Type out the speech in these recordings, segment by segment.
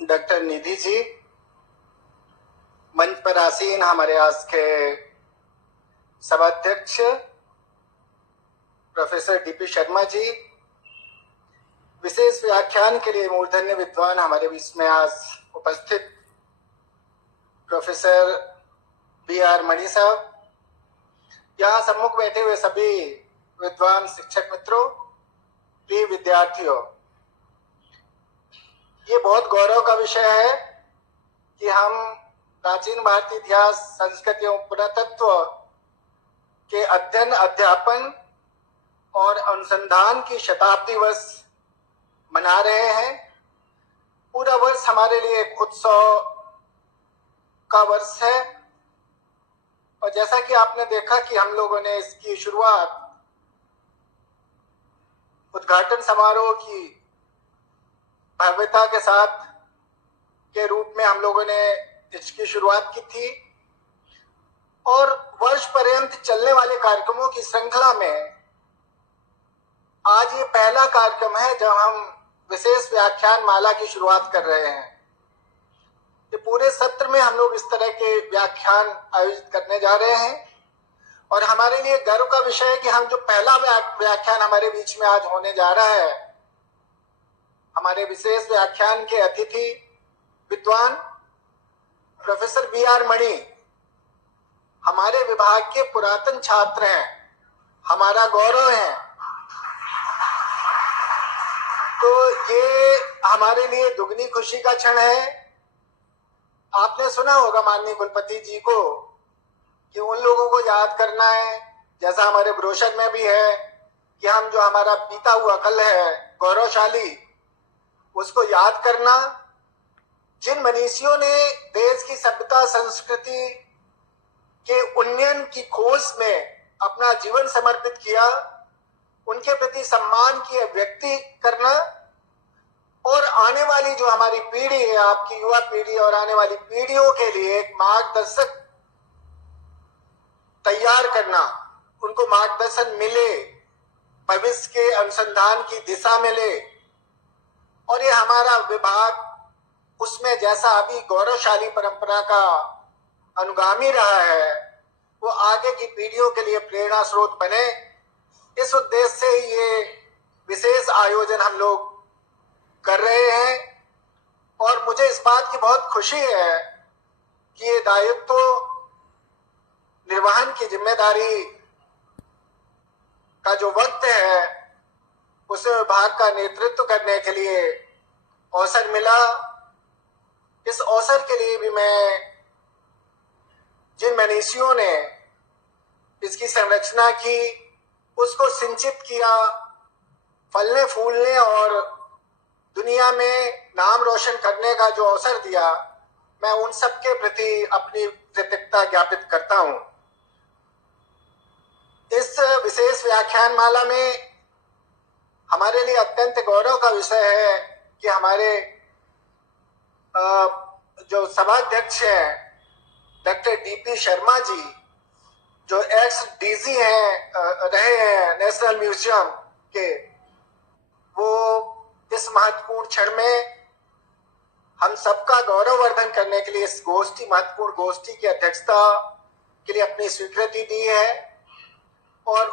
Doctor Nidhi ji, मंच पर आसीन हमारे आज के सभाध्यक्ष प्रोफेसर डीपी शर्मा जी, विशेष व्याख्यान के लिए मूर्धन्य विद्वान हमारे बीच में आज उपस्थित प्रोफेसर बी.आर. मणि साहब, यहाँ सम्मुख बैठे हुए सभी विद्वान शिक्षक मित्रों, प्रिय विद्यार्थियों, ये बहुत गौरव का विषय है कि हम प्राचीन भारतीय इतिहास, संस्कृति एवं पुरातत्व के अध्ययन, अध्यापन और अनुसंधान की शताब्दी वर्ष मना रहे हैं। पूरा वर्ष हमारे लिए एक उत्सव का वर्ष है और जैसा कि आपने देखा कि हम लोगों ने इसकी शुरुआत उद्घाटन समारोह की भव्यता के साथ के रूप में हम लोगों ने इसकी शुरुआत की थी और वर्ष पर्यंत चलने वाले कार्यक्रमों की श्रृंखला में आज ये पहला कार्यक्रम है जब हम विशेष व्याख्यान माला की शुरुआत कर रहे हैं। ये पूरे सत्र में हम लोग इस तरह के व्याख्यान आयोजित करने जा रहे हैं और हमारे लिए गर्व का विषय है कि हम जो पहला व्याख्यान हमारे बीच में आज होने जा रहा है, हमारे विशेष व्याख्यान के अतिथि विद्वान प्रोफेसर बी.आर. मणि हमारे विभाग के पुरातन छात्र हैं, हमारा गौरव है। तो ये हमारे लिए दुगनी खुशी का क्षण है। आपने सुना होगा माननीय कुलपति जी को कि उन लोगों को याद करना है, जैसा हमारे ब्रोशर में भी है कि हम जो हमारा बीता हुआ कल है गौरवशाली, उसको याद करना। जिन मनीषियों ने देश की सभ्यता संस्कृति के उन्नयन की खोज में अपना जीवन समर्पित किया, उनके प्रति सम्मान की अभिव्यक्ति करना और आने वाली जो हमारी पीढ़ी है, आपकी युवा पीढ़ी और आने वाली पीढ़ियों के लिए एक मार्गदर्शक तैयार करना, उनको मार्गदर्शन मिले, भविष्य के अनुसंधान की दिशा मिले। और ये हमारा विभाग उसमें जैसा अभी गौरवशाली परंपरा का अनुगामी रहा है, वो आगे की पीढ़ियों के लिए प्रेरणा स्रोत बने। इस उद्देश्य से ये विशेष आयोजन हम लोग कर रहे हैं और मुझे इस बात की बहुत खुशी है कि ये दायित्व निर्वहन की जिम्मेदारी का जो वक्त है, उस विभाग का नेतृत्व करने के लिए अवसर मिला। इस अवसर के लिए भी मैं जिन मनीषियों ने इसकी संरचना की, उसको सिंचित किया, फलने फूलने और दुनिया में नाम रोशन करने का जो अवसर दिया, मैं उन सब के प्रति अपनी कृतज्ञता ज्ञापित करता हूं। इस विशेष व्याख्यान माला में हमारे लिए अत्यंत गौरव का विषय है कि हमारे जो सभाध्यक्ष हैं डॉक्टर डीपी शर्मा जी, जो एक्स डीजी हैं रहे हैं नेशनल म्यूजियम के, वो इस महत्वपूर्ण क्षण में हम सबका गौरववर्धन करने के लिए इस महत्वपूर्ण गोष्ठी की अध्यक्षता के लिए अपनी स्वीकृति दी है और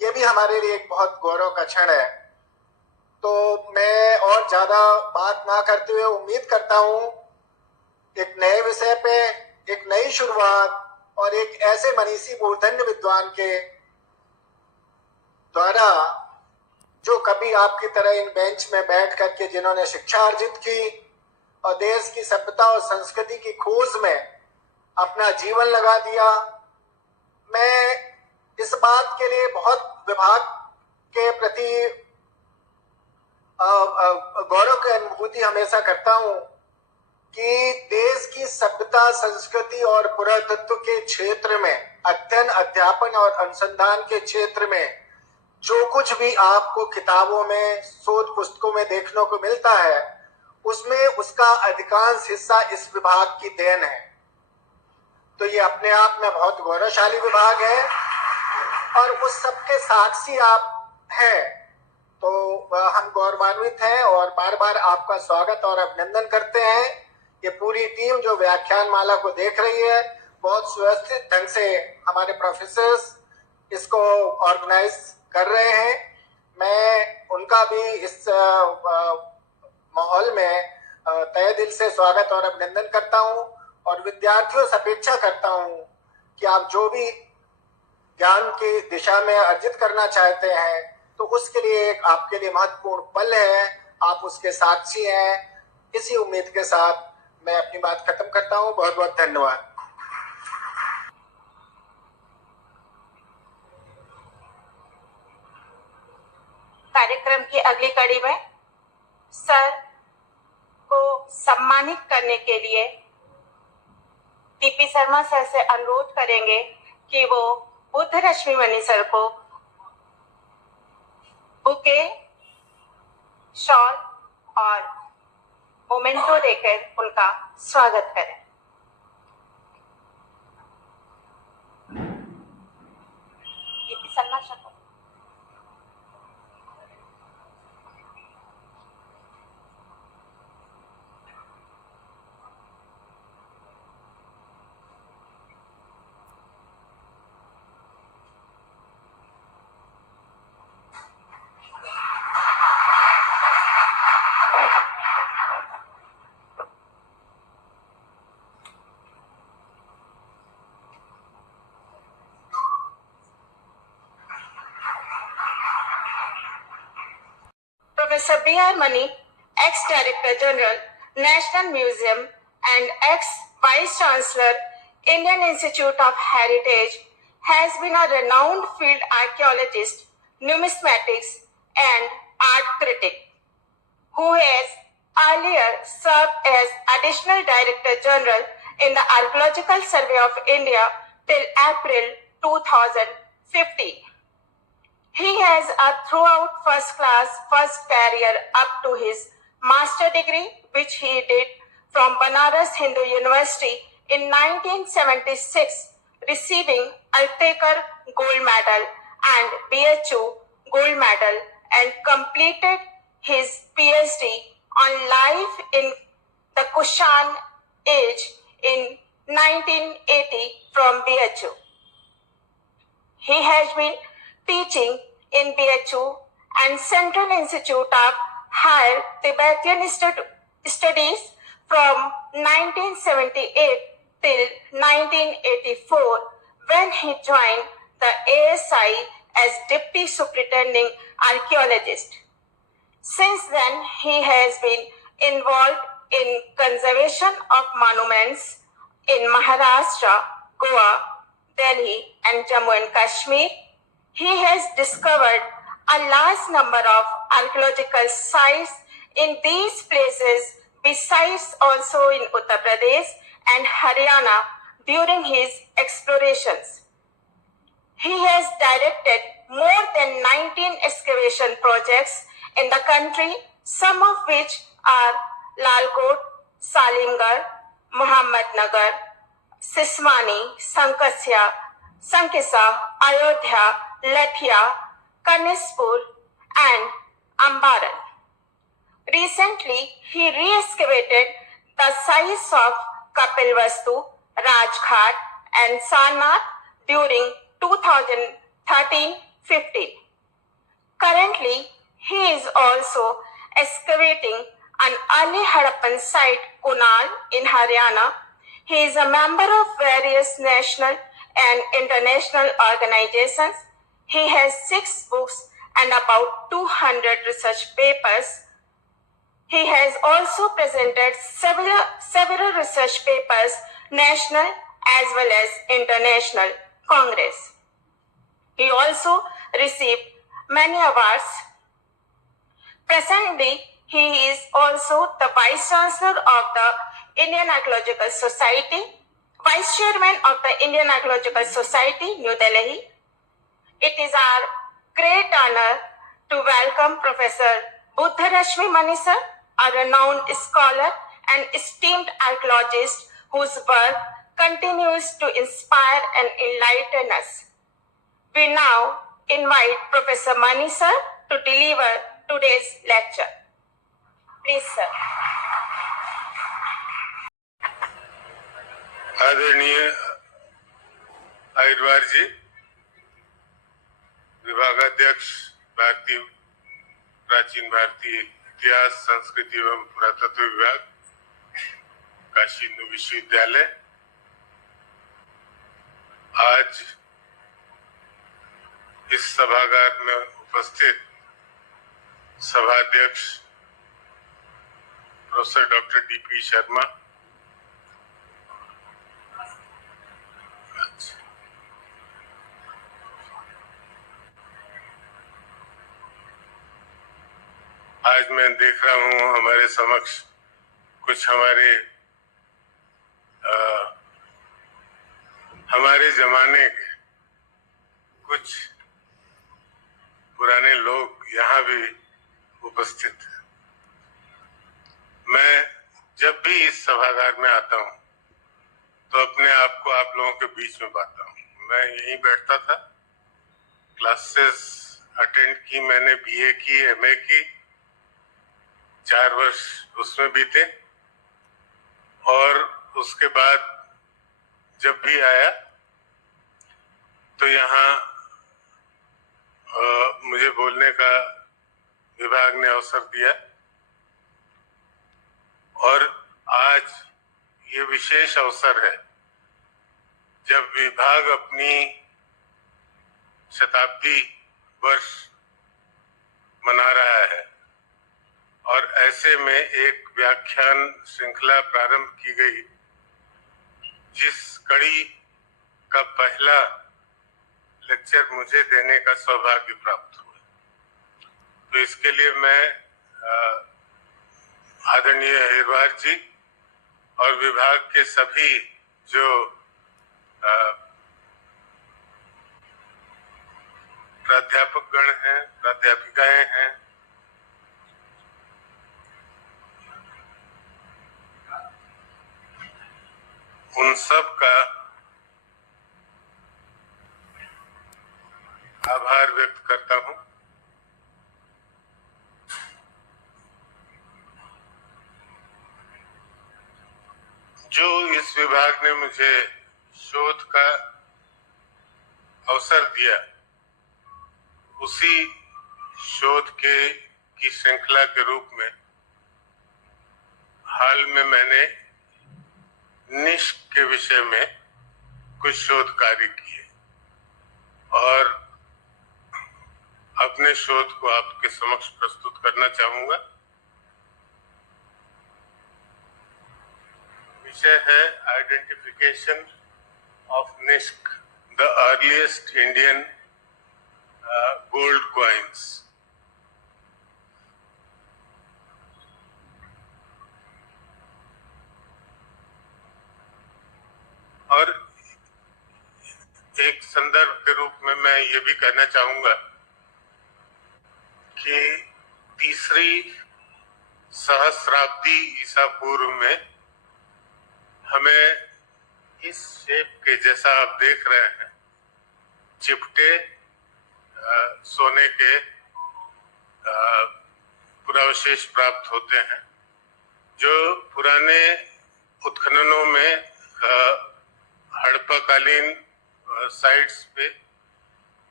ये भी हमारे लिए एक बहुत गौरव का क्षण है। तो मैं और ज्यादा बात ना करते हुए उम्मीद करता हूं एक नए विषय पे एक नई शुरुआत और एक ऐसे मनीषी मूर्धन्य विद्वान के द्वारा जो कभी आपकी तरह इन बेंच में बैठ करके जिन्होंने शिक्षा अर्जित की और देश की सभ्यता और संस्कृति की खोज में अपना जीवन लगा दिया। मैं इस बात के लिए बहुत विभाग के प्रति गौरव की अनुभूति हमेशा करता हूं कि देश की सभ्यता, संस्कृति और पुरातत्व के क्षेत्र में, अध्ययन, अध्यापन और अनुसंधान के क्षेत्र में जो कुछ भी आपको किताबों में, शोध पुस्तकों में देखने को मिलता है, उसमें उसका अधिकांश हिस्सा इस विभाग की देन है। तो ये अपने आप में बहुत गौरवशाली विभाग है और उस सबके साक्षी आप हैं तो हम गौरवान्वित हैं और बार बार आपका स्वागत और अभिनंदन करते हैं। ये पूरी टीम जो व्याख्यान माला को देख रही है, बहुत सुव्यवस्थित ढंग से हमारे प्रोफेसर्स इसको ऑर्गेनाइज कर रहे हैं। मैं उनका भी इस माहौल में तहे दिल से स्वागत और अभिनंदन करता हूं और विद्यार्थियों से अपेक्षा करता हूं कि आप जो भी ज्ञान की दिशा में अर्जित करना चाहते हैं तो उसके लिए एक आपके लिए महत्वपूर्ण पल है, आप उसके साक्षी हैं। इसी उम्मीद के साथ मैं अपनी बात खत्म करता हूं। बहुत बहुत धन्यवाद। कार्यक्रम की अगली कड़ी में सर को सम्मानित करने के लिए टीपी शर्मा सर से अनुरोध करेंगे कि वो बुद्धरश्मि मणि सर को बुके, शॉल और मोमेंटो देकर उनका स्वागत करें। टीपी शर्मा सर को Professor B.R. Mani, ex-Director General, National Museum and ex-Vice Chancellor, Indian Institute of Heritage, has been a renowned field archaeologist, numismatics and art critic, who has earlier served as Additional Director General in the Archaeological Survey of India till April 2015. He has a throughout first career up to his master degree, which he did from Banaras Hindu University in 1976, receiving Altekar Gold Medal and BHU Gold Medal, and completed his PhD on life in the Kushan Age in 1980 from BHU. He has been teaching in BHU and Central Institute of Higher Tibetan Studies from 1978 till 1984, when he joined the ASI as Deputy Superintending Archaeologist. Since then, he has been involved in conservation of monuments in Maharashtra, Goa, Delhi and Jammu and Kashmir. He has discovered a large number of archaeological sites in these places, besides also in Uttar Pradesh and Haryana during his explorations. He has directed more than 19 excavation projects in the country, some of which are Lalkot, Salimgarh, Muhammadnagar, Sismani, Sankesa, Ayodhya, Lathia, Kanispur and Ambaran. Recently, he re-excavated the sites of Kapilvastu, Rajghat and Sarnath during 2013-15. Currently, he is also excavating an early Harappan site, Kunal, in Haryana. He is a member of various national and international organizations. He has 6 books and about 200 research papers. He has also presented several research papers, national as well as international congress. He also received many awards. Presently, he is also the Vice Chancellor of the Indian Archaeological Society, Vice Chairman of the Indian Archaeological Society, New Delhi. It is our great honor to welcome Professor Buddharashmi Mani sir, a renowned scholar and esteemed archaeologist whose work continues to inspire and enlighten us. We now invite Professor Mani sir to deliver today's lecture. Please, sir. आदरणीय अहिरवार जी, विभागाध्यक्ष भारतीय प्राचीन भारतीय इतिहास, संस्कृति एवं पुरातत्व विभाग, काशी हिंदू विश्वविद्यालय, आज इस सभागार में उपस्थित सभाध्यक्ष प्रोफेसर डॉक्टर डीपी शर्मा, आज मैं देख रहा हूं हमारे समक्ष कुछ हमारे जमाने के कुछ पुराने लोग यहाँ भी उपस्थित हैं। मैं जब भी इस सभागार में आता हूँ तो अपने आप को आप लोगों के बीच में पाता हूँ। मैं यहीं बैठता था, क्लासेस अटेंड की मैंने, बीए की, एमए की, 4 वर्ष उसमें बीते, और उसके बाद जब भी आया तो यहाँ मुझे बोलने का विभाग ने अवसर दिया, और आज ये विशेष अवसर है जब विभाग अपनी शताब्दी वर्ष मना रहा है, और ऐसे में एक व्याख्यान श्रृंखला प्रारंभ की गई जिस कड़ी का पहला लेक्चर मुझे देने का सौभाग्य प्राप्त हुआ। तो इसके लिए मैं आदरणीय अहिरवार जी और विभाग के सभी जो प्राध्यापक गण हैं, प्राध्यापिकाएं हैं, उन सब का आभार व्यक्त करता हूं। जो इस विभाग ने मुझे शोध का अवसर दिया, उसी शोध की श्रृंखला के रूप में हाल में मैंने निष्क के विषय में कुछ शोध कार्य किए, और अपने शोध को आपके समक्ष प्रस्तुत करना चाहूंगा। विषय है identification of nishka, the earliest Indian gold coins. और एक संदर्भ के रूप में मैं ये भी कहना चाहूंगा कि 3री सहस्राब्दी ईसा पूर्व में हमें इस शेप के, जैसा आप देख रहे हैं, चिपटे सोने के पुरावशेष प्राप्त होते हैं, जो पुराने उत्खननों में हड़प्पाकालीन साइट्स पे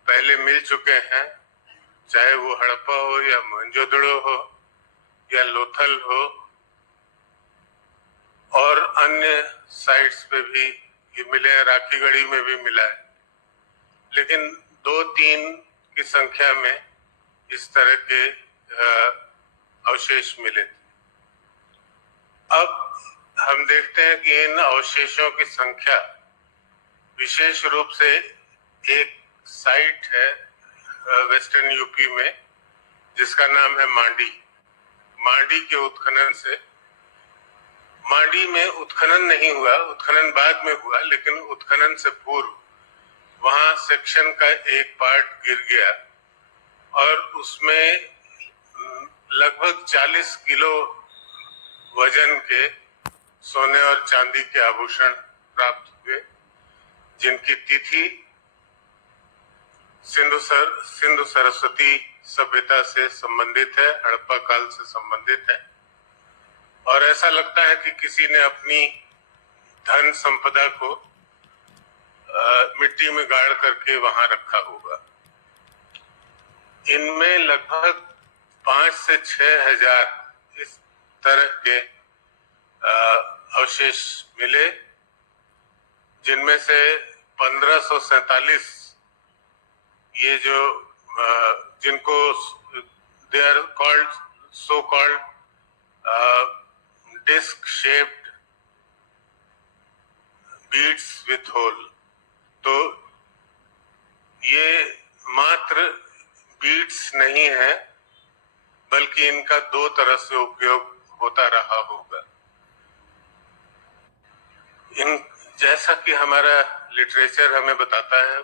पहले मिल चुके हैं, चाहे वो हड़प्पा हो या मोहनजोदड़ो हो या लोथल हो, और अन्य साइट्स पे भी ये मिले हैं, राखीगढ़ी में भी मिला है, लेकिन 2-3 की संख्या में इस तरह के अवशेष मिले। अब हम देखते हैं कि इन अवशेषों की संख्या, विशेष रूप से एक साइट है वेस्टर्न यूपी में जिसका नाम है मांडी। मांडी के उत्खनन से, मांडी में उत्खनन नहीं हुआ, उत्खनन बाद में हुआ, लेकिन उत्खनन से पूर्व वहां सेक्शन का एक पार्ट गिर गया और उसमें लगभग 40 किलो वजन के सोने और चांदी के आभूषण प्राप्त हुए, जिनकी तिथि सिंधु सरस्वती सभ्यता से संबंधित है, हड़प्पा काल से संबंधित है। और ऐसा लगता है कि किसी ने अपनी धन संपदा को मिट्टी में गाड़ करके वहां रखा होगा। इनमें लगभग 5 से 6 हजार इस तरह के अवशेष मिले, जिनमें से 1547 ये जो जिनको they are called so called disc shaped beads with hole, तो ये मात्र बीड्स नहीं है, बल्कि इनका 2 तरह से उपयोग होता रहा होगा। इन जैसा कि हमारा लिटरेचर हमें बताता है,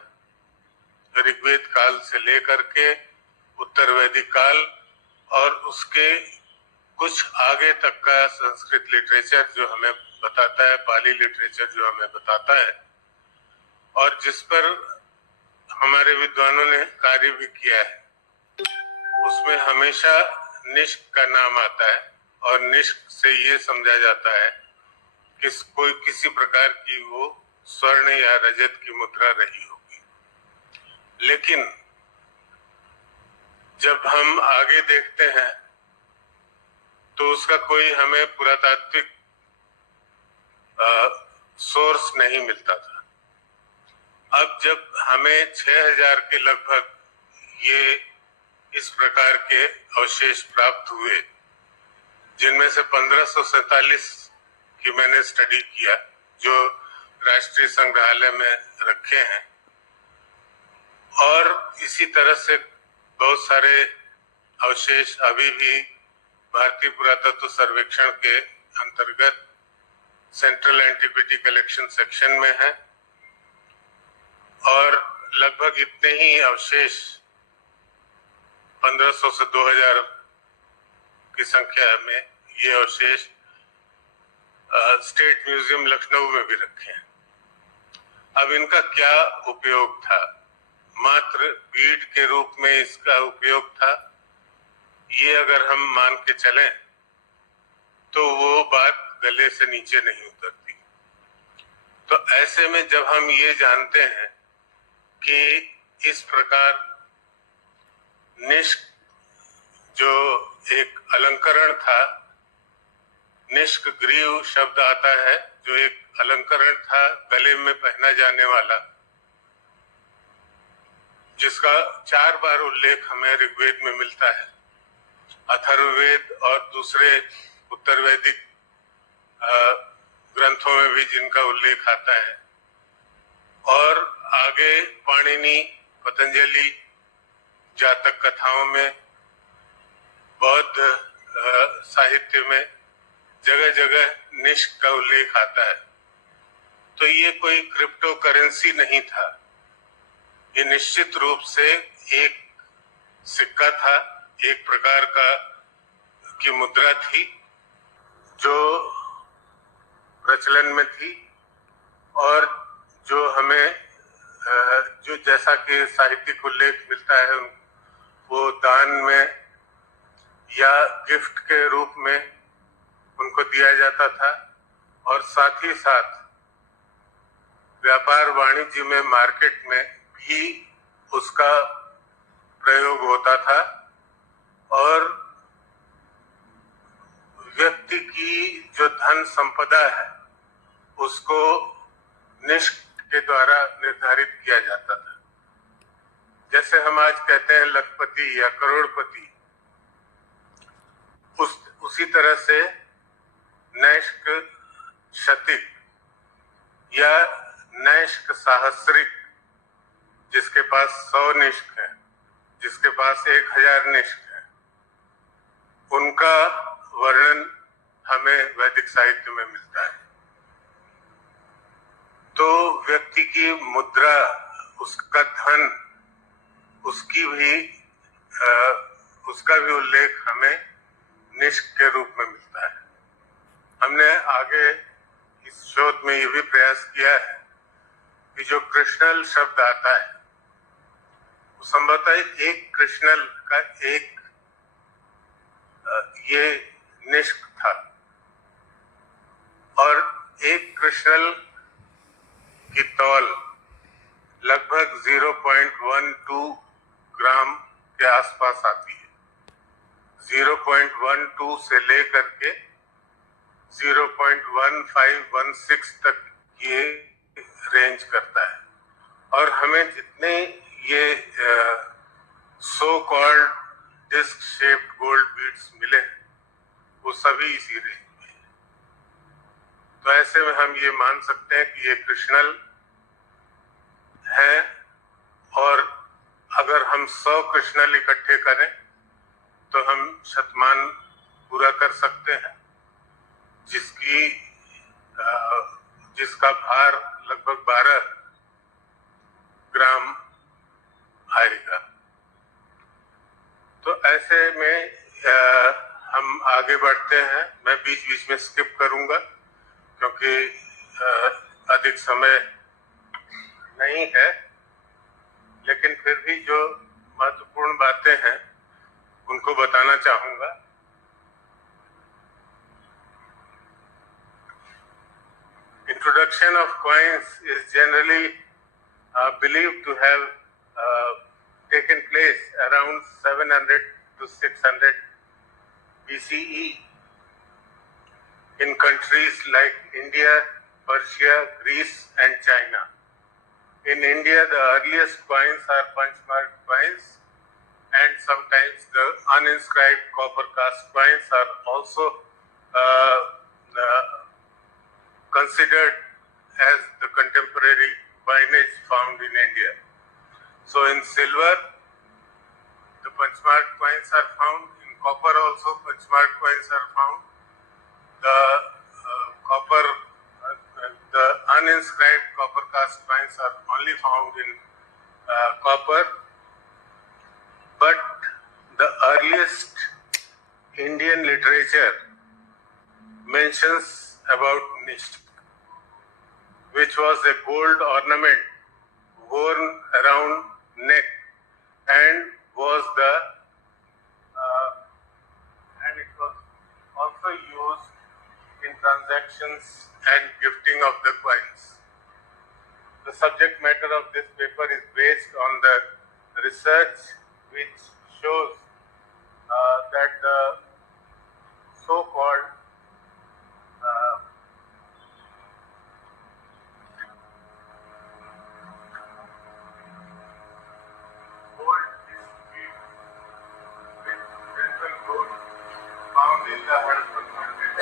ऋग्वेद काल से लेकर के उत्तर वैदिक काल और उसके कुछ आगे तक का संस्कृत लिटरेचर जो हमें बताता है, पाली लिटरेचर जो हमें बताता है, और जिस पर हमारे विद्वानों ने कार्य भी किया है, उसमें हमेशा निष्क का नाम आता है। और निष्क से ये समझा जाता है कि कोई किसी प्रकार की वो स्वर्ण या रजत की मुद्रा रही होगी। लेकिन जब हम आगे देखते हैं तो उसका कोई हमें पुरातात्विक सोर्स नहीं मिलता था। अब जब हमें 6000 के लगभग ये इस प्रकार के अवशेष प्राप्त हुए, जिनमें से 1547 की मैंने स्टडी किया, जो राष्ट्रीय संग्रहालय में रखे हैं, और इसी तरह से बहुत सारे अवशेष अभी भी भारतीय पुरातत्व सर्वेक्षण के अंतर्गत सेंट्रल एंटिक्विटी कलेक्शन सेक्शन में है, और लगभग इतने ही अवशेष 1500 से 2000 की संख्या में ये अवशेष स्टेट म्यूजियम लखनऊ में भी रखे हैं। अब इनका क्या उपयोग था? मात्र बीड के रूप में इसका उपयोग था, ये अगर हम मान के चलें तो वो बात गले से नीचे नहीं उतरती। तो ऐसे में जब हम ये जानते हैं कि इस प्रकार निष्क जो एक अलंकरण था, निष्क ग्रीव शब्द आता है, जो एक अलंकरण था गले में पहना जाने वाला, जिसका 4 बार उल्लेख हमें ऋग्वेद में मिलता है, अथर्ववेद और दूसरे उत्तर वैदिक ग्रंथों में भी जिनका उल्लेख आता है, और आगे पाणिनि, पतंजलि, जातक कथाओं में, बौद्ध साहित्य में जगह जगह निष्क का उल्लेख आता है। तो ये कोई क्रिप्टो करेंसी नहीं था, ये निश्चित रूप से एक सिक्का था, एक प्रकार की मुद्रा थी जो प्रचलन में थी, और जो हमें जो जैसा कि साहित्यिक उल्लेख मिलता है वो दान में या गिफ्ट के रूप में उनको दिया जाता था, और साथ ही साथ व्यापार वाणिज्य में, मार्केट में भी उसका प्रयोग होता था, और व्यक्ति की जो धन संपदा है उसको निष्क के द्वारा निर्धारित किया जाता था। जैसे हम आज कहते हैं लखपति या करोड़पति, उसी तरह से नैष्क शतिक या नैष्क सहस्रिक, जिसके पास 100 निष्क है, जिसके पास 1000 निष्क है, उनका वर्णन हमें वैदिक साहित्य में मिलता है। तो व्यक्ति की मुद्रा, उसका धन, उसका भी उल्लेख हमें निष्क के रूप में मिलता है। हमने आगे इस शोध में ये भी प्रयास किया है कि जो कृष्णल शब्द आता है संभवतः एक कृष्णल का एक ये निष्क था और एक कृष्णल की तौल लगभग 0.12 ग्राम के आसपास आती है। 0.12 से लेकर के 0.1516 तक ये रेंज करता है और हमें जितने ये so called disc shaped gold beads मिले वो सभी इसी रेंज में है। तो ऐसे में हम ये मान सकते हैं कि ये कृष्णल है और अगर हम 100 कृष्णल इकट्ठे करें तो हम शतमान पूरा कर सकते हैं जिसका भार लगभग 12 ग्राम आएगा। तो ऐसे में हम आगे बढ़ते हैं। मैं बीच बीच में स्किप करूंगा क्योंकि अधिक समय नहीं है, लेकिन फिर भी जो महत्वपूर्ण बातें हैं उनको बताना चाहूंगा। Introduction of coins is generally believed to have taken place around 700 to 600 BCE in countries like India, Persia, Greece and China. In India, the earliest coins are punch-marked coins, and sometimes the uninscribed copper cast coins are also considered as the contemporary coinage found in India. So in silver, the punch-marked coins are found. In copper also, punch-marked coins are found. The the uninscribed copper cast coins are only found in copper. But the earliest Indian literature mentions about nishk, which was a gold ornament worn around neck and was and it was also used in transactions and gifting of the coins. The subject matter of this paper is based on the research which shows that the so-called gold dispute with central gold found in the Harappan market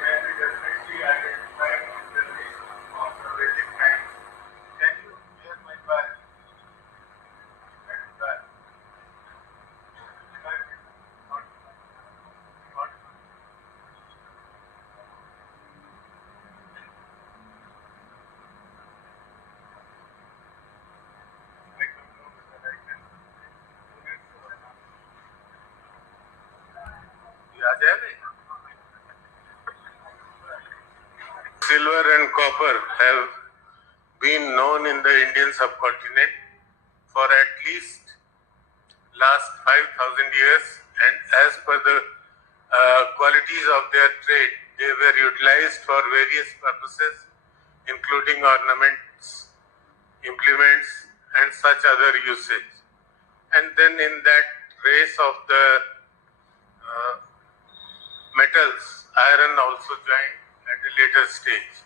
can be definitely identified with the list of Vedic times. Can you hear my voice? Silver and copper have been known in the Indian subcontinent for at least last 5,000 years, and as per the qualities of their trade, they were utilized for various purposes, including ornaments, implements, and such other usage. And then in that race of the metals, iron also joined at a later stage.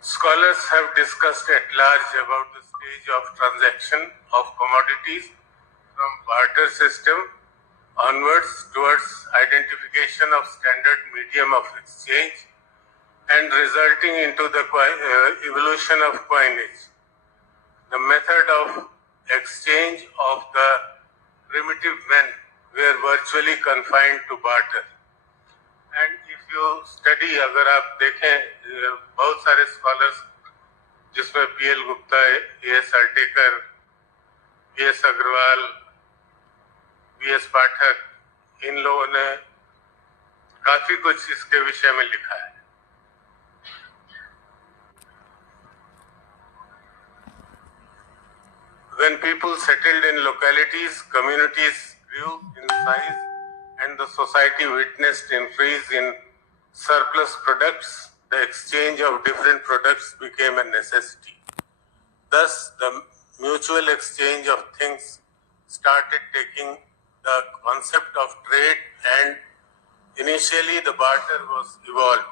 Scholars have discussed at large about the stage of transaction of commodities from barter system onwards towards identification of standard medium of exchange and resulting into the evolution of coinage. The method of exchange of the primitive men were virtually confined to barter. And if you study, अगर आप देखें बहुत सारे scholars जिसमें PL Gupta, AS Altekar, BS Agrawal, BS Pathak, इन लोगों ने काफी कुछ इसके विषय में लिखा है। When people settled in localities, communities grew in size and the society witnessed increase in surplus products, the exchange of different products became a necessity. Thus, the mutual exchange of things started taking the concept of trade, and initially the barter was evolved.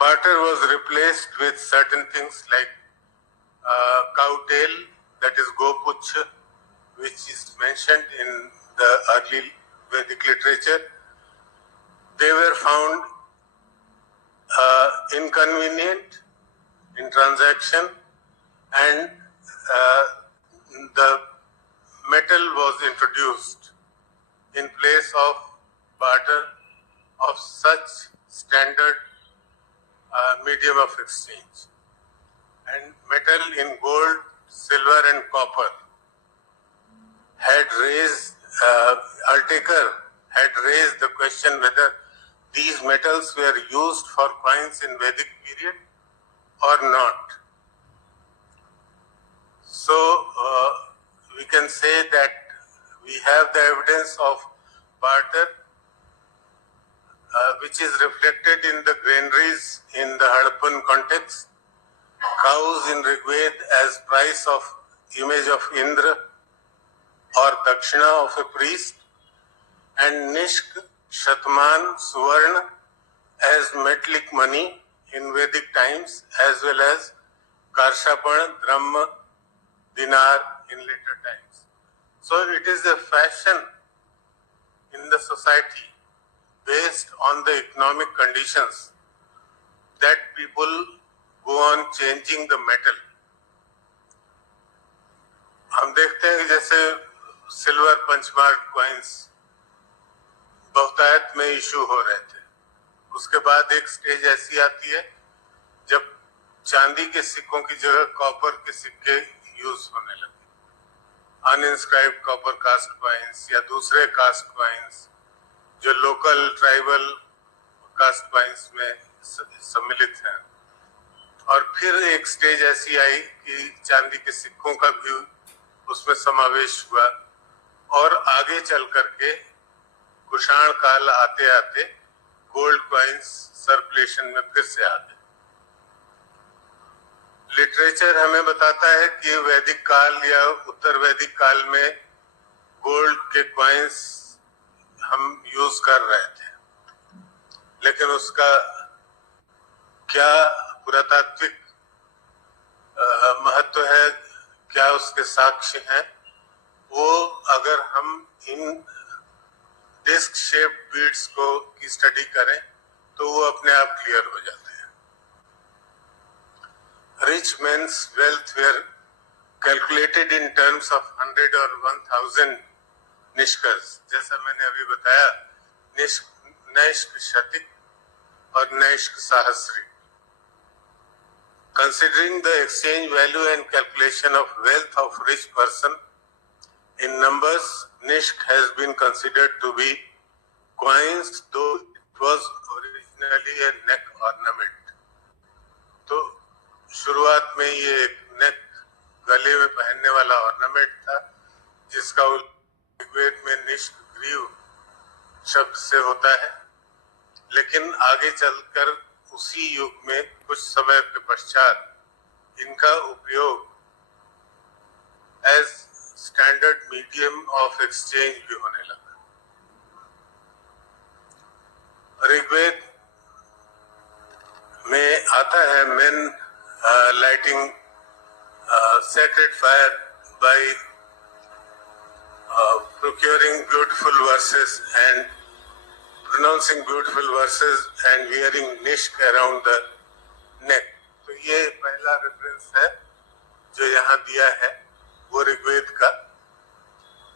Barter was replaced with certain things like cow tail, that is gopuchha, which is mentioned in the early Vedic literature. They were found inconvenient in transaction, and the metal was introduced in place of barter of such standard medium of exchange. And metal in gold, silver and copper had raised, Altekar had raised the question whether these metals were used for coins in Vedic period or not. So we can say that we have the evidence of barter which is reflected in the granaries in the Harappan context. Cows in Rigved as price of image of Indra or Dakshina of a priest, and Nishk, Shatman, Suvarna as metallic money in Vedic times, as well as Karshapan, Dhamma, Dinar in later times. So it is a fashion in the society based on the economic conditions that people go on changing the metal. हम देखते हैं कि जैसे silver punch mark coins बहुतायत में issue हो रहे थे, उसके बाद एक स्टेज ऐसी आती है जब चांदी के सिक्कों की जगह कॉपर के सिक्के यूज होने लगे, अनइंस्क्राइब्ड कॉपर कास्ट कॉइन्स या दूसरे कास्ट कॉइन्स जो लोकल ट्राइबल कास्ट कॉइन्स में सम्मिलित हैं। और फिर एक स्टेज ऐसी आई कि चांदी के सिक्कों का भी उसमें समावेश हुआ, और आगे चल करके कुषाण काल आते आते गोल्ड कॉइन्स सर्कुलेशन में फिर से आ गए। लिटरेचर हमें बताता है कि वैदिक काल या उत्तर वैदिक काल में गोल्ड के कॉइन्स हम यूज कर रहे थे, लेकिन उसका क्या पुरातात्विक महत्व है, क्या उसके साक्ष्य हैं, वो अगर हम इन डिस्क शेप बीड्स को की स्टडी करें तो वो अपने आप क्लियर हो जाते हैं। Rich men's wealth were calculated in terms of 100 और 1000 निष्कर्ष, जैसा मैंने अभी बताया, नैष्क शतिक और नैष्क Sahasri. Considering the exchange value and calculation of wealth of rich person in numbers, Nishk has been considered to be coins, though it was originally a neck ornament. तो शुरुआत में ये एक नेक गले में पहनने वाला ऑर्नामेंट था, जिसका ऋग्वेद में निष्क ग्रीव शब्द से होता है, लेकिन आगे चलकर उसी युग में कुछ समय के पश्चात इनका उपयोग as standard medium of exchange भी होने लगा। ऋग्वेद में आता है men lighting sacred fire by procuring beautiful verses and pronouncing beautiful verses and wearing nishk around the neck. तो ये पहला रेफरेंस है जो यहाँ दिया है वो ऋग्वेद का।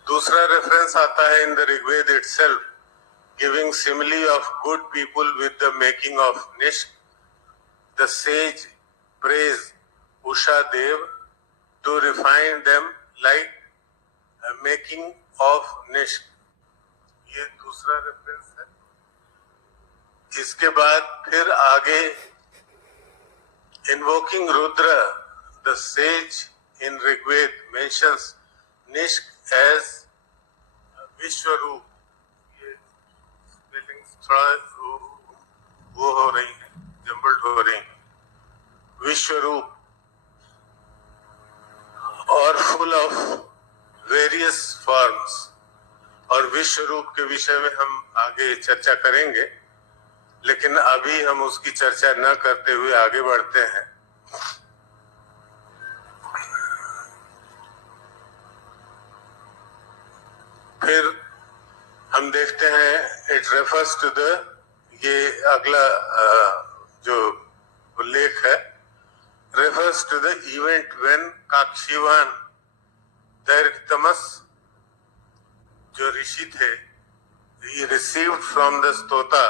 दूसरा रेफरेंस आता है in the Rigveda itself, giving simile of good people with the making of nishk. The sage praise Usha Dev to refine them like a making of nishk. ये दूसरा रेफरेंस है। इसके बाद फिर आगे invoking Rudra the sage in Rigved mentions Nishk as Vishwaroop. ये spellings थोड़ा वो हो रही है, jumbled हो रही है. Vishwaroop और full of various forms. और विश्वरूप के विषय में हम आगे चर्चा करेंगे, लेकिन अभी हम उसकी चर्चा न करते हुए आगे बढ़ते हैं. फिर हम देखते हैं इट रेफर्स टू द, ये अगला जो उल्लेख है, refers to the event when Kakshivan Dairghatamas जो ऋषि थे, he received from the Stota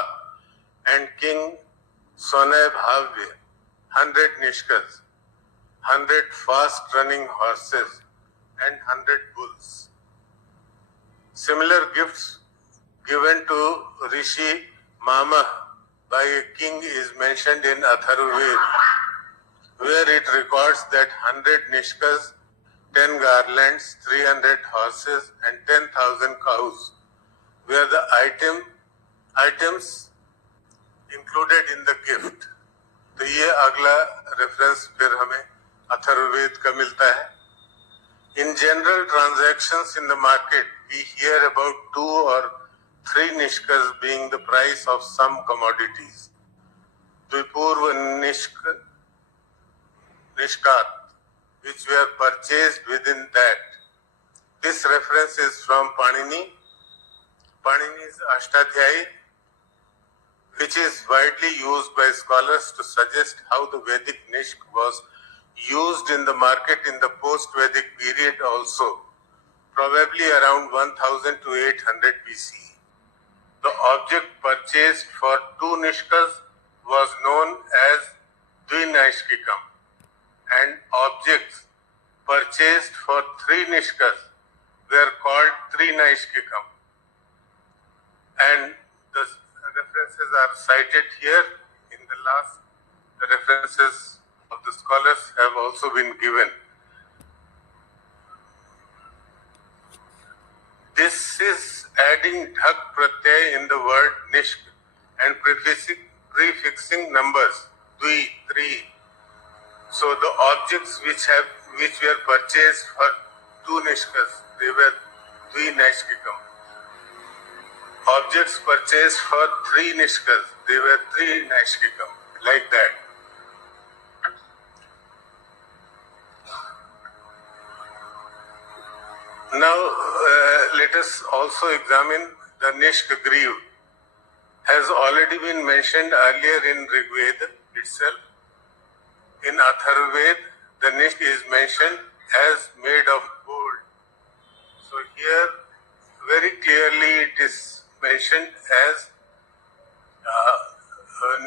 and King Sonai Bhavya 100 Nishkas, 100 fast-running horses and 100 bulls. Similar gifts given to Rishi Mama by a king is mentioned in Atharvaved, where it records that 100 Nishkas, 10 garlands, 300 horses and 10,000 cows were the items included in the gift. तो ये अगला reference फिर हमें अथर्ववेद का मिलता है. In general transactions in the market, we hear about 2 or 3 nishkas being the price of some commodities. Dvipurva nishkat, which were purchased within that. This reference is from Panini's Ashtadhyayi, which is widely used by scholars to suggest how the Vedic nishk was used in the market in the post-Vedic period also, probably around 1000 to 800 BC. The object purchased for 2 nishkas was known as Dvinaishkikam, and objects purchased for 3 nishkas were called Trinaishkikam. And the references are cited here in the last. The references of the scholars have also been given. This is adding dhak pratyay in the word nishk and prefixing numbers, dvi, 3. So the objects which were purchased for 2 nishkas, they were Dvinaishkikam. Objects purchased for 3 nishkas, they were Trinaishkikam, like that. Now let us also examine the Nishk Griv. Has already been mentioned earlier in Rigveda itself. In Atharvaved, the Nishk is mentioned as made of gold. So here, very clearly it is mentioned as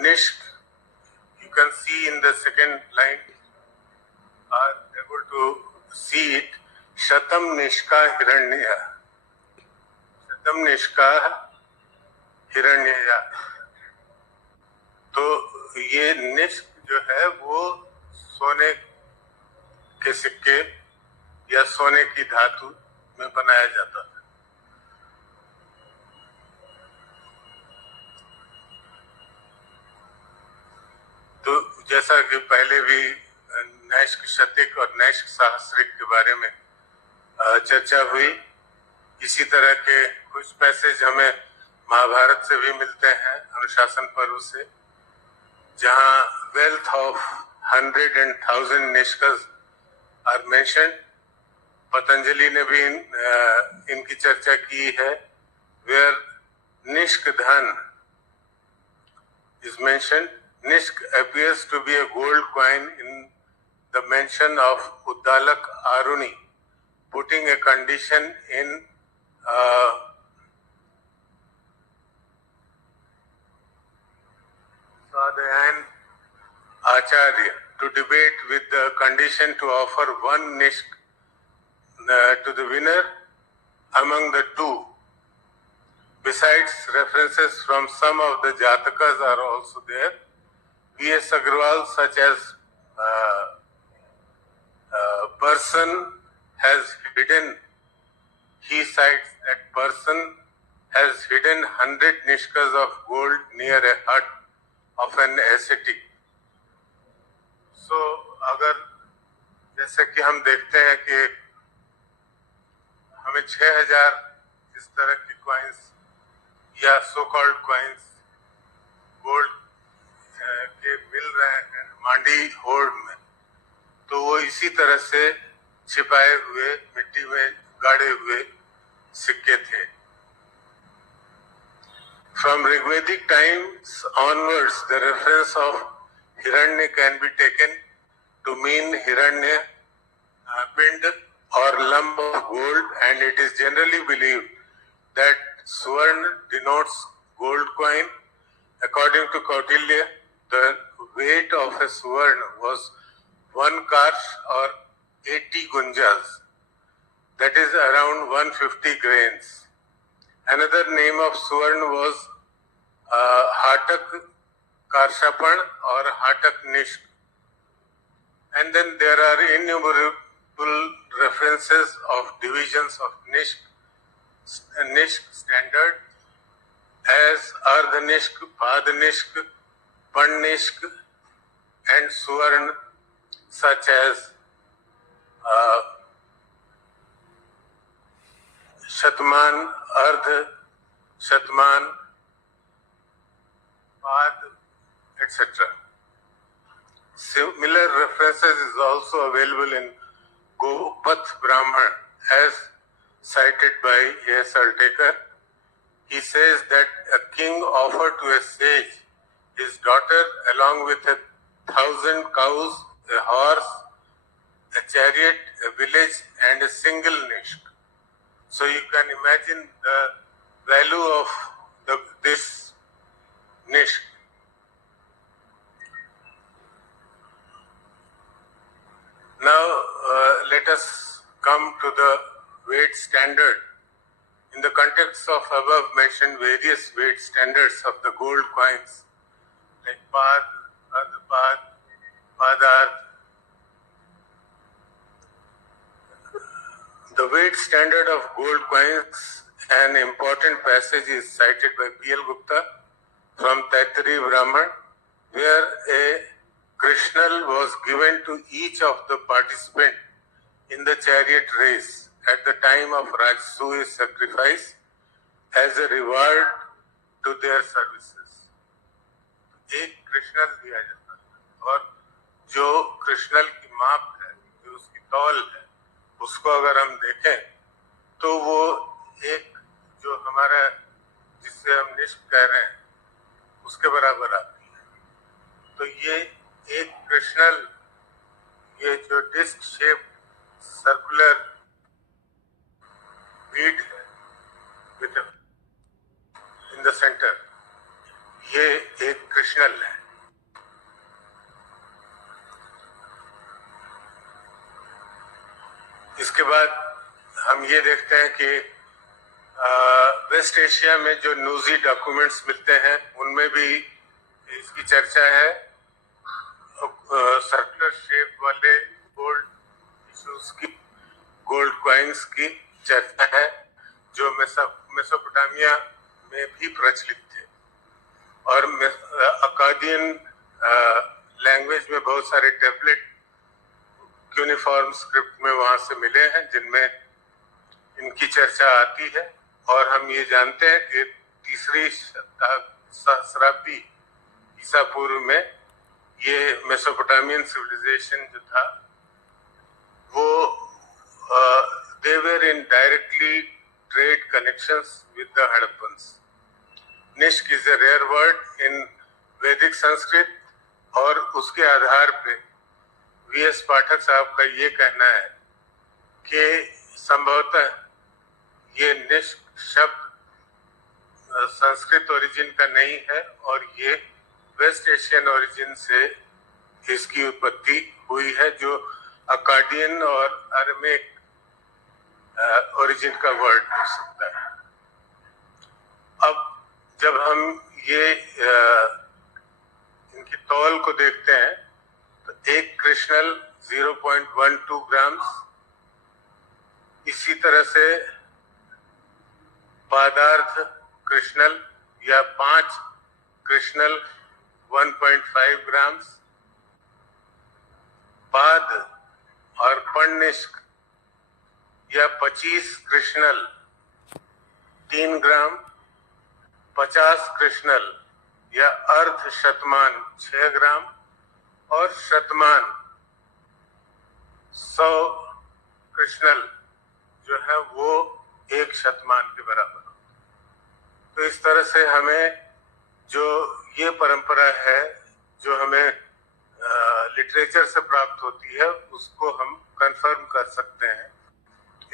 Nishk. You can see in the second line, are able to see it, Shatam Nishka Hiranya. Shatam Nishka Hiranya. तो ये निष्क जो है वो सोने के सिक्के या सोने की धातु में बनाया जाता है. तो जैसा कि पहले भी नैष्क शतिक और नैष्क सहस्रिक के बारे में चर्चा हुई, इसी तरह के कुछ पैसेज हमें महाभारत से भी मिलते हैं, अनुशासन पर्व से, जहां wealth of 100 and 1000 nishkas are mentioned. Patanjali ने भी इनकी चर्चा की है, where Nishk Dhan is mentioned. Nishk appears to be a gold coin in the mention of Uddalak Aruni, putting a condition in Sadhayan Acharya to debate with the condition to offer 1 nishk to the winner among the 2. Besides, references from some of the Jatakas are also there. V.S. Agrawal, such as person has hidden, he cites that person has hidden 100 nishkas of gold near a hut of an ascetic. So, अगर जैसे कि हम देखते हैं कि हमें 6000 इस तरह की कॉइन्स या सो कॉल्ड कॉइन्स गोल्ड के मिल रहे हैं मांडी होड़ में, तो वो इसी तरह से छिपाए हुए मिट्टी में गाड़े हुए सिक्के थे. From Rigvedic times onwards, the reference of Hiranya can be taken to mean Hiranya pind or lump of gold, and it is generally believed that Suvarna denotes gold coin. According to Kautilya, the weight of a Suvarna was 1 karsh or 80 gunjas, that is around 150 grains. Another name of Suvarna was Hatak Karshapan or Hatak Nishk. And then there are innumerable references of divisions of Nishk standard as Ardhanishk, Padhanishk, Pandnishk and Suvarna, such as Shatman, Ardh, Shatman, Pad, etc. Similar references is also available in Gopath Brahman as cited by A.S. Altekar. He says that a king offered to a sage his daughter along with 1,000 cows, a horse, a chariot, a village and a single nishk. So you can imagine the value of this nishk. Now let us come to the weight standard. In the context of above mentioned various weight standards of the gold coins like Pad, Ardhapad, Padard, the weight standard of gold coins, an important passage is cited by P.L. Gupta from Taittiriya Brahman, where a Krishnal was given to each of the participants in the chariot race at the time of Rajasuya sacrifice as a reward to their services. एक कृष्णल दिया जाता है और जो कृष्णल की माप है, जो उसकी तौल है, उसको अगर हम देखें तो वो एक जो हमारा जिससे हम निष्क कह रहे हैं उसके बराबर आती है. तो ये एक कृष्णल, ये जो डिस्क शेप सर्कुलर बीड है विद इन द सेंटर, ये एक कृष्णल है. इसके बाद हम ये देखते हैं कि वेस्ट एशिया में जो न्यूजी डॉक्यूमेंट्स मिलते हैं उनमें भी इसकी चर्चा है. सर्कुलर शेप वाले गोल्ड इशूज की, गोल्ड कॉइन्स की चर्चा है जो मेसोपोटामिया में भी प्रचलित थे और अकादियन लैंग्वेज में बहुत सारे टैबलेट यूनिफॉर्म स्क्रिप्ट में वहां से मिले हैं जिनमें इनकी चर्चा आती है. और हम ये जानते हैं कि 3री सहस्राब्दी ईसा पूर्व में ये मेसोपोटामियन सिविलाइजेशन जो था वो they were in directly trade connections with the Hadappans. Nishk is a rare word in Vedic Sanskrit और उसके आधार पे वी.एस. पाठक साहब का ये कहना है कि संभवतः ये निष्क शब्द संस्कृत ओरिजिन का नहीं है और ये वेस्ट एशियन ओरिजिन से इसकी उत्पत्ति हुई है, जो अकाडियन और अरमेक ओरिजिन का वर्ड हो सकता है. अब जब हम ये इनकी तौल को देखते हैं तो एक कृष्णल 0.12 ग्राम्स। इसी तरह से पादार्थ कृष्णल या 5 कृष्णल 1.5 ग्राम्स, पाद और पणनिष्क या 25 कृष्णल 3 ग्राम, 50 कृष्णल या अर्ध शतमान 6 ग्राम और शतमान 100 कृष्णल जो है वो 1 शतमान के बराबर। तो इस तरह से हमें जो ये परंपरा है जो हमें लिटरेचर से प्राप्त होती है उसको हम कंफर्म कर सकते हैं,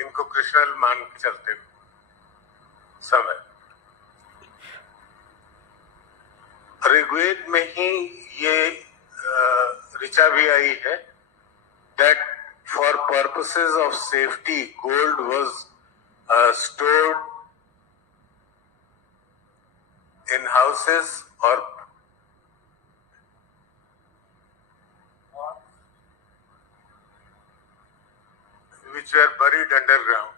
इनको कृष्णल मान के चलते हुए समय। ऋग्वेद में ही ये ऋचा भी आई है that for purposes of safety gold was stored in houses or which were buried underground.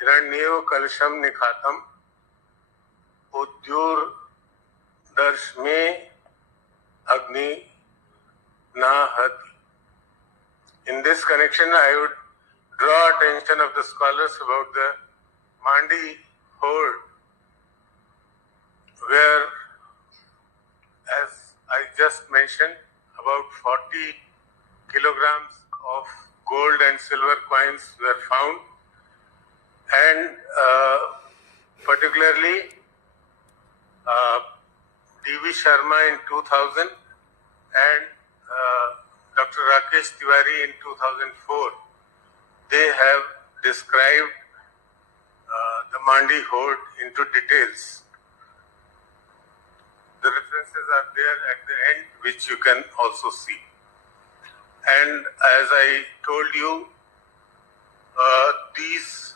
हिरण्येव कलशम निखातम उद्योर्दर्शमे अग्नि नाहति. In this connection, I would draw attention of the scholars about the Mandi hoard, where, as I just mentioned, about 40 kilograms of gold and silver coins were found, and particularly D.V. Sharma in 2000 and Dr. Rakesh Tiwari in 2004, they have described the Mandi hoard into details. The references are there at the end, which you can also see. And as I told you, these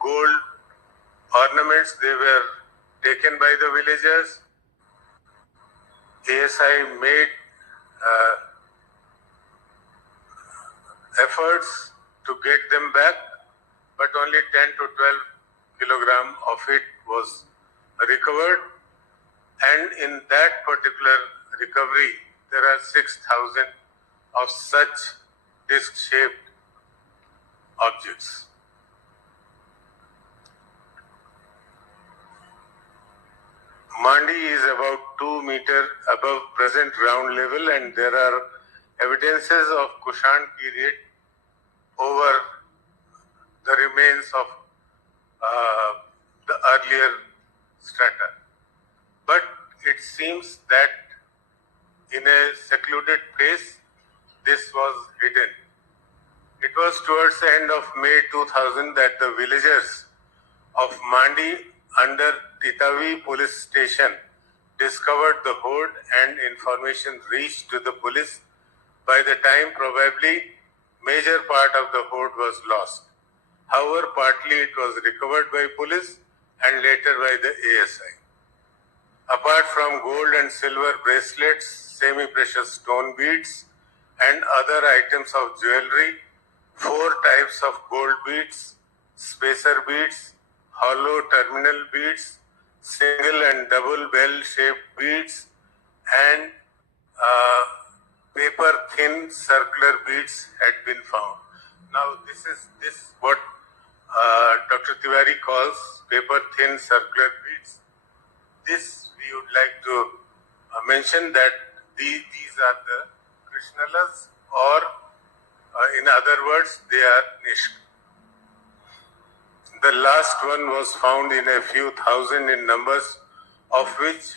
gold ornaments, they were taken by the villagers. ASI made efforts to get them back, but only 10 to 12 kilogram of it was recovered, and in that particular recovery there are 6,000 of such disc-shaped objects. Mandi is about 2 meters above present ground level, and there are evidences of Kushan period over the remains of the earlier strata. But it seems that in a secluded place this was hidden. It was towards the end of May 2000 that the villagers of Mandi under Titavi police station discovered the hoard, and information reached to the police. By the time, probably major part of the hoard was lost. However, partly it was recovered by police and later by the ASI. Apart from gold and silver bracelets, semi-precious stone beads and other items of jewelry, 4 types of gold beads, spacer beads, hollow terminal beads, single and double bell-shaped beads, and paper-thin circular beads had been found. Now, this what Dr. Tiwari calls paper-thin circular beads. This we would like to mention that these are the Krishnalas, or in other words, they are Nishk. The last one was found in a few thousand in numbers, of which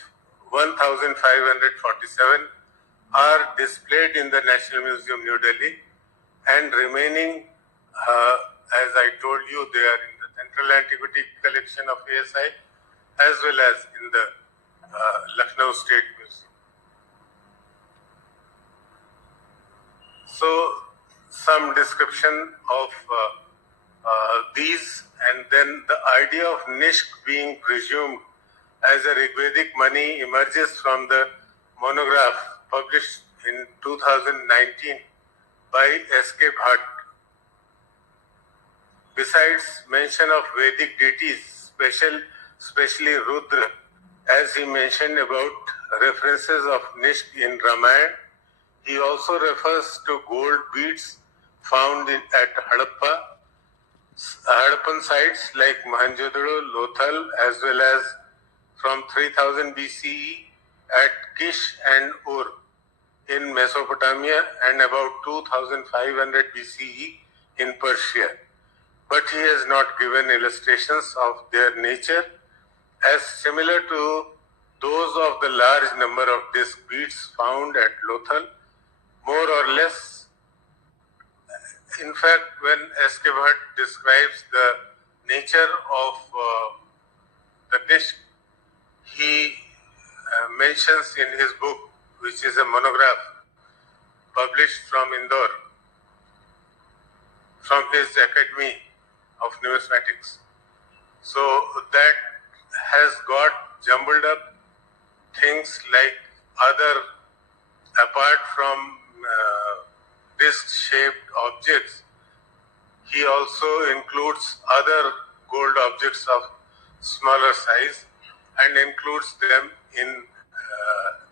1,547 are displayed in the National Museum, New Delhi, and remaining, as I told you, they are in the Central Antiquity Collection of ASI as well as in the Lucknow State Museum. So, some description of these, and then the idea of Nishk being presumed as a Rigvedic money emerges from the monograph published in 2019 by S.K. Bhatt. Besides mention of Vedic deities, especially Rudra, as he mentioned about references of Nishk in Ramayana, he also refers to gold beads found at Harappan sites like Mohenjo-daro, Lothal, as well as from 3000 BCE at Kish and Ur in Mesopotamia and about 2500 BCE in Persia. But he has not given illustrations of their nature as similar to those of the large number of disc beads found at Lothal, more or less. In fact, when S.K. Bhatt describes the nature of the dish, he mentions in his book, which is a monograph published from Indore, from his Academy of Numismatics. So that has got jumbled up things like other, apart from disc-shaped objects, he also includes other gold objects of smaller size and includes them in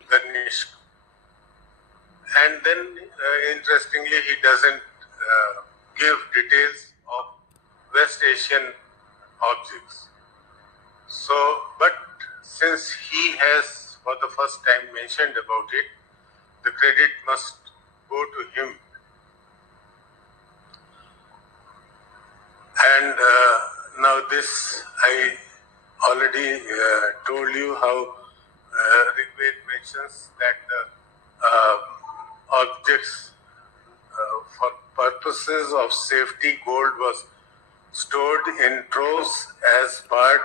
the Nishk. And then, interestingly, he doesn't give details of West Asian objects. So, but since he has for the first time mentioned about it, the credit must go to him. And now this, I already told you how Rigved mentions that the objects for purposes of safety, gold was stored in troves as part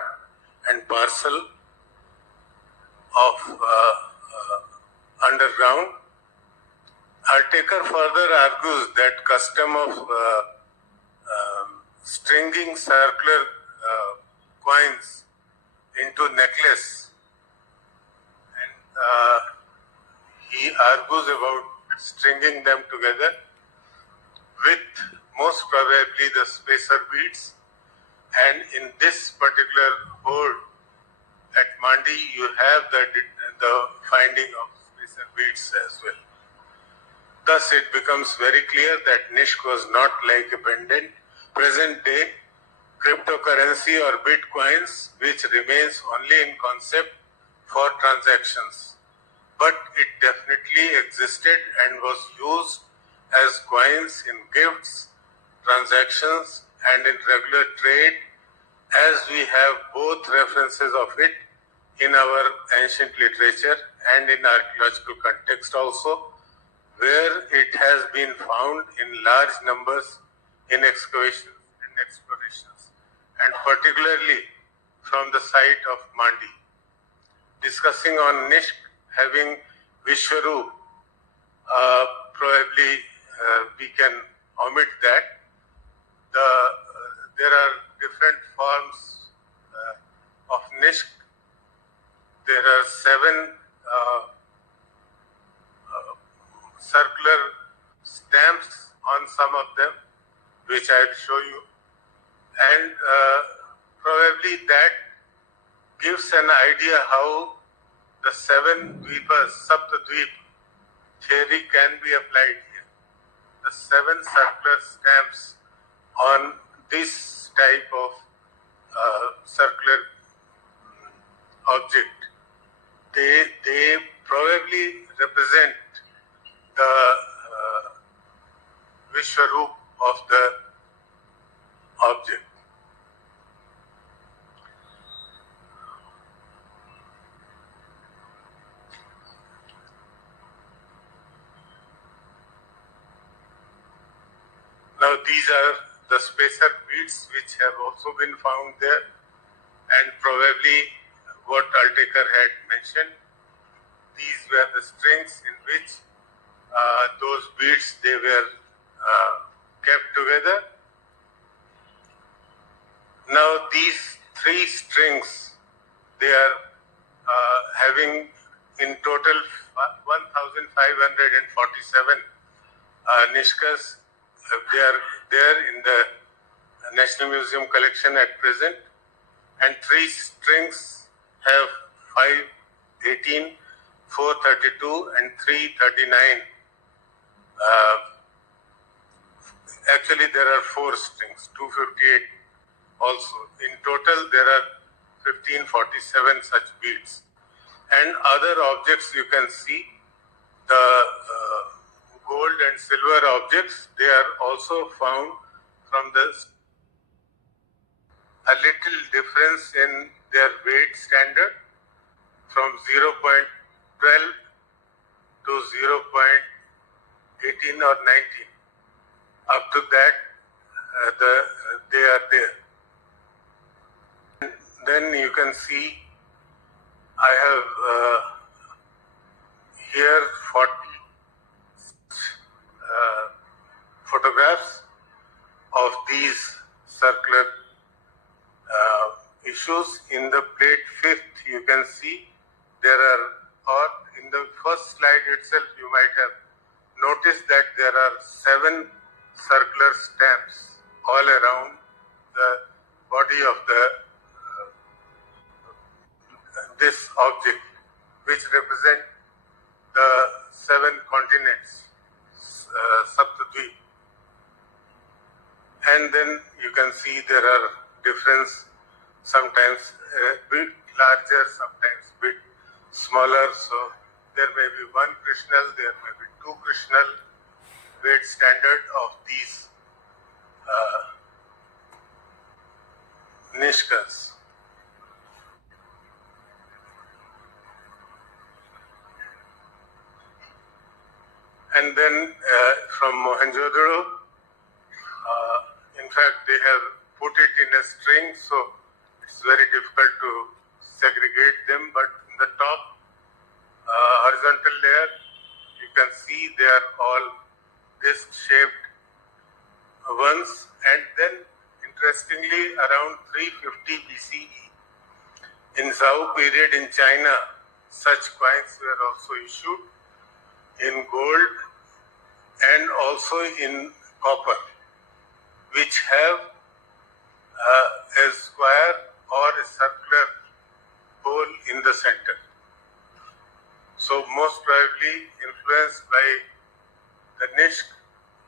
and parcel of underground. Altekar further argues that custom of stringing circular coins into necklace, and he argues about stringing them together with most probably the spacer beads, and in this particular hoard at Mandi you have the finding of spacer beads as well. Thus it becomes very clear that Nishk was not like a pendant present day cryptocurrency or bitcoins, which remains only in concept for transactions. But it definitely existed and was used as coins in gifts, transactions, and in regular trade, as we have both references of it in our ancient literature and in archaeological context also, where it has been found in large numbers in excavations and explorations, and particularly from the site of Mandi. Discussing on Nishk having Vishwarup, probably we can omit that. There are different forms of Nishk. There are 7 circular stamps on some of them, which I'll show you, and probably that gives an idea how the 7 dweepas, Saptadweep theory can be applied here. The 7 circular stamps on this type of circular object, they probably represent the Vishwarup of the object. Now these are the spacer beads which have also been found there, and probably what Altekar had mentioned, these were the strings in which those beads they were kept together. Now these 3 strings, they are having in total 1,547 Nishkas. They are there in the National Museum collection at present, and 3 strings have 518, 432 and 339. Actually, there are 4 strings, 258 also. In total, there are 1547 such beads. And other objects you can see, the gold and silver objects, they are also found from this. A little difference in their weight standard from 0.12 to 0.18 or 19. Up to that, they are there. Then you can see I have here 40 photographs of these circular issues. In the plate 5th, you can see there are, or in the first slide itself, you might have noticed that there are 7 circular stamps all around the body of this object, which represent the 7 continents, Saptadvip. And then you can see there are difference, sometimes a bit larger, sometimes bit smaller. So there may be 1 Krishnal, there may be 2 Krishnal weight standard of these Nishkas. And then from Mohenjo-daro, in fact, they have put it in a string, so it's very difficult to segregate them. But in the top horizontal layer, you can see they are all disc-shaped ones. And then, interestingly, around 350 BCE, in Zhou period in China, such coins were also issued in gold and also in copper, which have a square or a circular hole in the center. So most probably influenced by the Nishk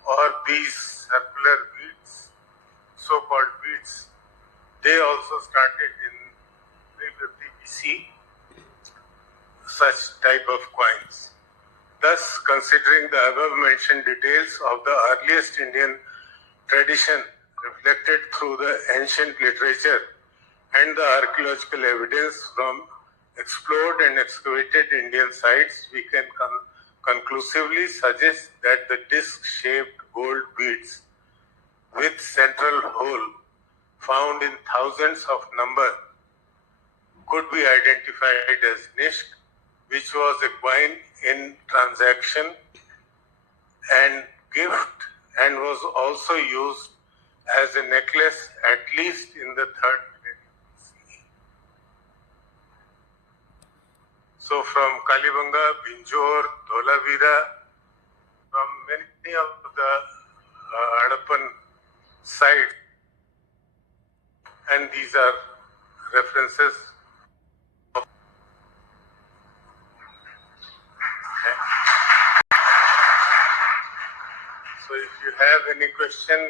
or these circular beads, so-called beads, they also started in 350 BC, such type of coins. Thus, considering the above-mentioned details of the earliest Indian tradition reflected through the ancient literature and the archaeological evidence from explored and excavated Indian sites, we can conclusively suggest that the disc-shaped gold beads with central hole found in thousands of number could be identified as Nishk, which was a coin in transaction and gift, and was also used as a necklace at least in the 3rd millennium BCE. So from Kalibanga, Binjore, Dholavira, from many of the Harappan sites, and these are references. So if you have any question,